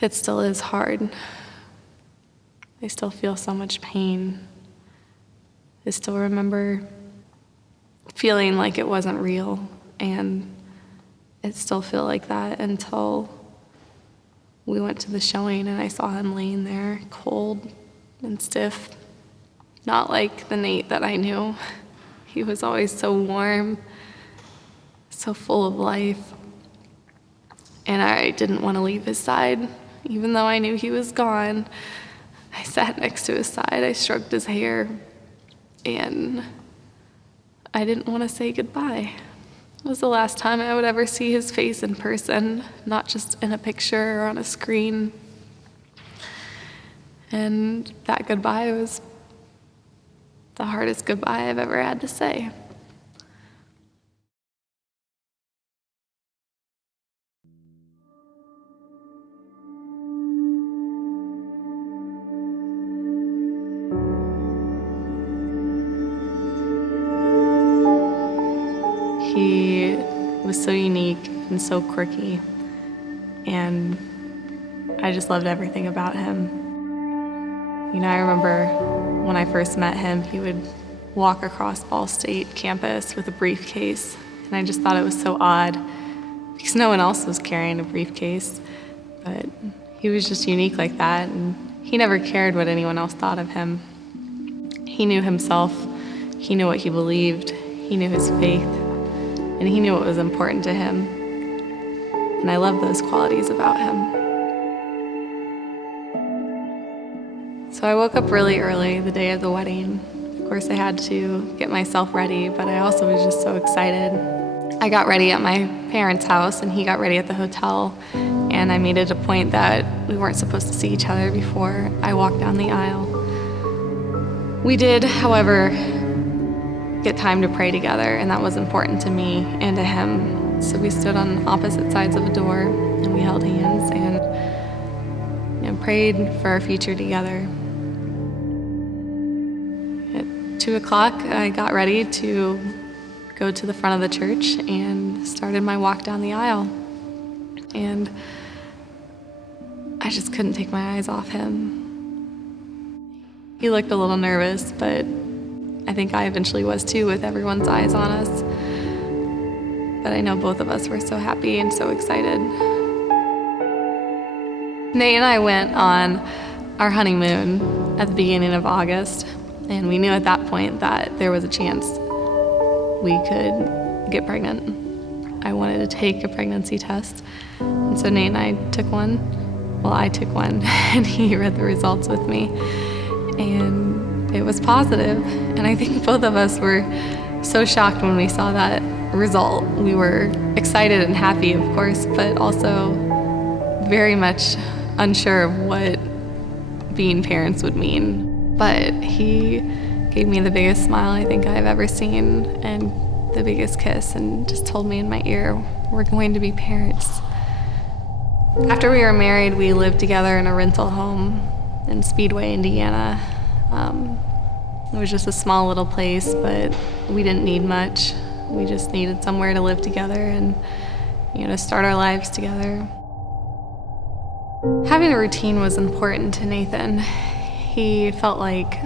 It still is hard. I still feel so much pain. I still remember feeling like it wasn't real, and it still felt like that until we went to the showing and I saw him laying there, cold and stiff. Not like the Nate that I knew. He was always so warm, so full of life. And I didn't want to leave his side, even though I knew he was gone. I sat next to his side, I stroked his hair, and I didn't want to say goodbye. It was the last time I would ever see his face in person, not just in a picture or on a screen. And that goodbye was the hardest goodbye I've ever had to say. He was so unique and so quirky, and I just loved everything about him. You know, I remember when I first met him, he would walk across Ball State campus with a briefcase, and I just thought it was so odd because no one else was carrying a briefcase, but he was just unique like that, and he never cared what anyone else thought of him. He knew himself, he knew what he believed, he knew his faith, and he knew what was important to him. And I love those qualities about him. So I woke up really early the day of the wedding. Of course, I had to get myself ready, but I also was just so excited. I got ready at my parents' house, and he got ready at the hotel, and I made it a point that we weren't supposed to see each other before I walked down the aisle. We did, however, get time to pray together, and that was important to me and to him. So we stood on opposite sides of a door, and we held hands and prayed for our future together. At 2 o'clock, I got ready to go to the front of the church and started my walk down the aisle. And I just couldn't take my eyes off him. He looked a little nervous, but I think I eventually was too, with everyone's eyes on us. But I know both of us were so happy and so excited. Nate and I went on our honeymoon at the beginning of August, and we knew at that point that there was a chance we could get pregnant. I wanted to take a pregnancy test, and so Nate and I took one. Well, I took one, and he read the results with me, and it was positive. And I think both of us were so shocked when we saw that result. We were excited and happy, of course, but also very much unsure of what being parents would mean. But he gave me the biggest smile I think I've ever seen, and the biggest kiss, and just told me in my ear, we're going to be parents. After we were married, we lived together in a rental home in Speedway, Indiana. It was just a small little place, but we didn't need much. We just needed somewhere to live together and, to start our lives together. Having a routine was important to Nathan. He felt like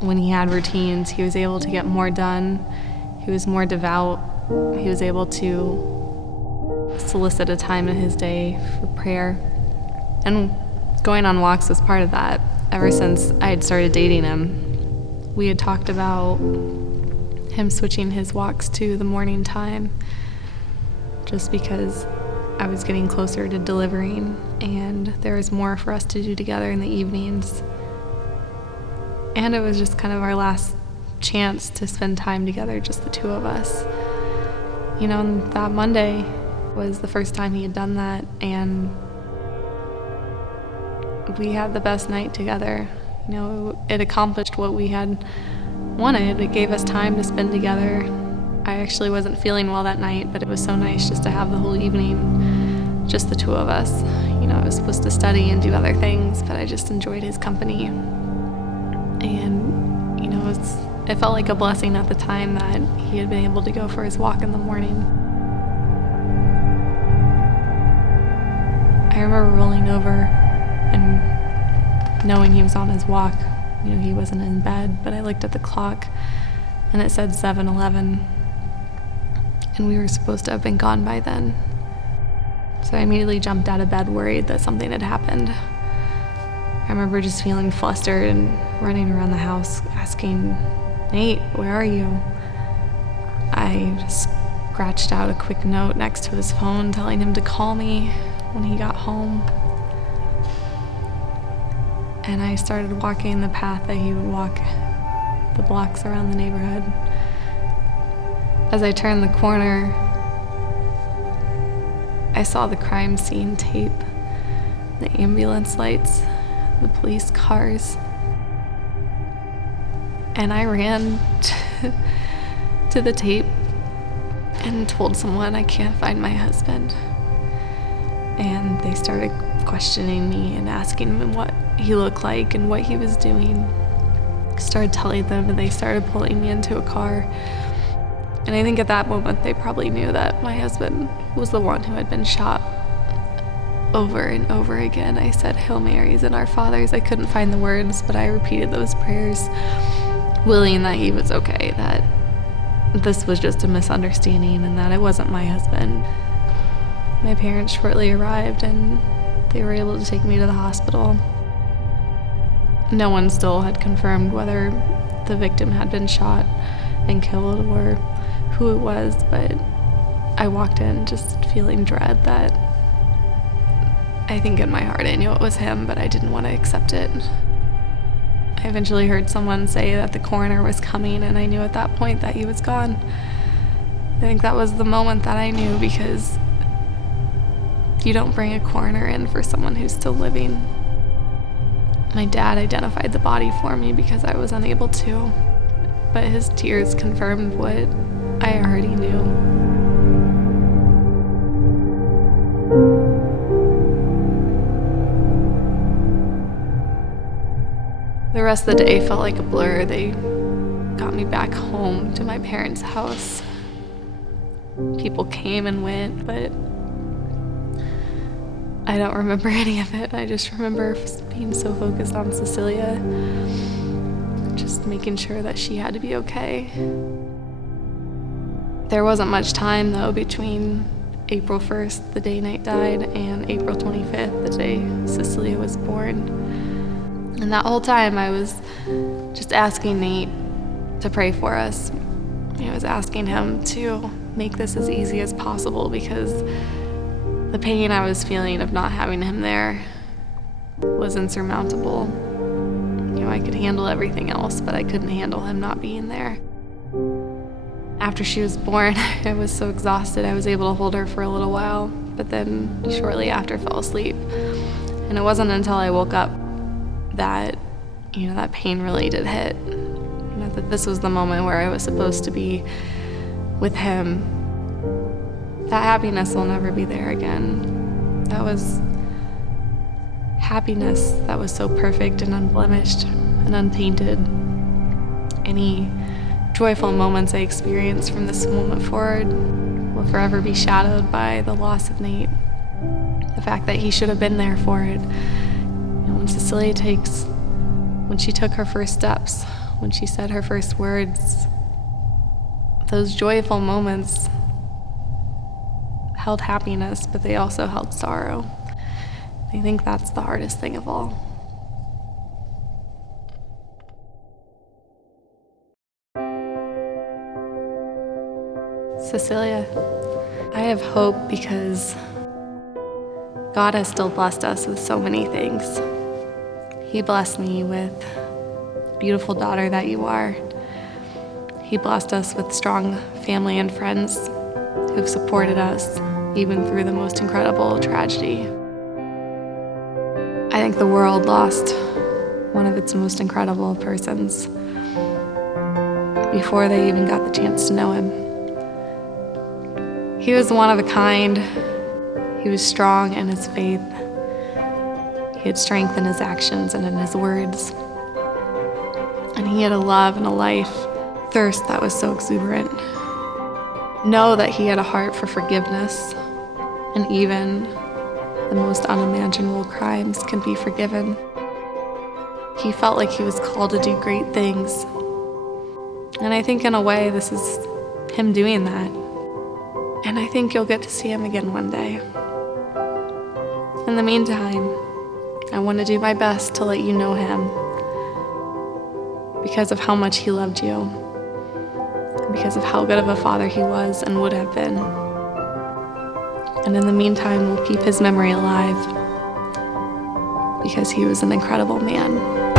when he had routines, he was able to get more done. He was more devout. He was able to solicit a time in his day for prayer. And going on walks was part of that. Ever since I had started dating him, we had talked about him switching his walks to the morning time, just because I was getting closer to delivering and there was more for us to do together in the evenings. And it was just kind of our last chance to spend time together, just the two of us. And that Monday was the first time he had done that, and we had the best night together. It accomplished what we had wanted. It gave us time to spend together. I actually wasn't feeling well that night, but it was so nice just to have the whole evening, just the two of us. I was supposed to study and do other things, but I just enjoyed his company. And, it felt like a blessing at the time that he had been able to go for his walk in the morning. I remember rolling over and knowing he was on his walk. He wasn't in bed, but I looked at the clock and it said 7:11, and we were supposed to have been gone by then. So I immediately jumped out of bed worried that something had happened. I remember just feeling flustered and running around the house asking, "Nate, where are you?" I scratched out a quick note next to his phone telling him to call me when he got home. And I started walking the path that he would walk, the blocks around the neighborhood. As I turned the corner, I saw the crime scene tape, the ambulance lights, the police cars. And I ran to the tape and told someone, "I can't find my husband." And they started questioning me and asking me what he looked like and what he was doing. I started telling them, and they started pulling me into a car. And I think at that moment they probably knew that my husband was the one who had been shot. Over and over again I said Hail Marys and Our Fathers. I couldn't find the words, but I repeated those prayers, willing that he was okay, that this was just a misunderstanding and that it wasn't my husband. My parents shortly arrived and they were able to take me to the hospital. No one still had confirmed whether the victim had been shot and killed or who it was, but I walked in just feeling dread that I think in my heart I knew it was him, but I didn't want to accept it. I eventually heard someone say that the coroner was coming, and I knew at that point that he was gone. I think that was the moment that I knew, because you don't bring a coroner in for someone who's still living. My dad identified the body for me because I was unable to, but his tears confirmed what I already knew. The rest of the day felt like a blur. They got me back home to my parents' house. People came and went, but I don't remember any of it. I just remember being so focused on Cecilia, just making sure that she had to be okay. There wasn't much time, though, between April 1st, the day Nate died, and April 25th, the day Cecilia was born. And that whole time I was just asking Nate to pray for us. I was asking him to make this as easy as possible, because the pain I was feeling of not having him there was insurmountable. I could handle everything else, but I couldn't handle him not being there. After she was born, I was so exhausted I was able to hold her for a little while, but then shortly after fell asleep. And it wasn't until I woke up that, that pain really did hit. That this was the moment where I was supposed to be with him. That happiness will never be there again. That was happiness that was so perfect and unblemished and untainted. Any joyful moments I experienced from this moment forward will forever be shadowed by the loss of Nate. The fact that he should have been there for it. When Cecilia when she took her first steps, when she said her first words, those joyful moments held happiness, but they also held sorrow. I think that's the hardest thing of all. Cecilia, I have hope because God has still blessed us with so many things. He blessed me with the beautiful daughter that you are. He blessed us with strong family and friends who've supported us even through the most incredible tragedy. I think the world lost one of its most incredible persons before they even got the chance to know him. He was one of a kind. He was strong in his faith. He had strength in his actions and in his words. And he had a love and a life thirst that was so exuberant. Know that he had a heart for forgiveness and even the most unimaginable crimes can be forgiven. He felt like he was called to do great things. And I think in a way, this is him doing that. And I think you'll get to see him again one day. In the meantime, I want to do my best to let you know him because of how much he loved you, because of how good of a father he was and would have been. And in the meantime, we'll keep his memory alive because he was an incredible man.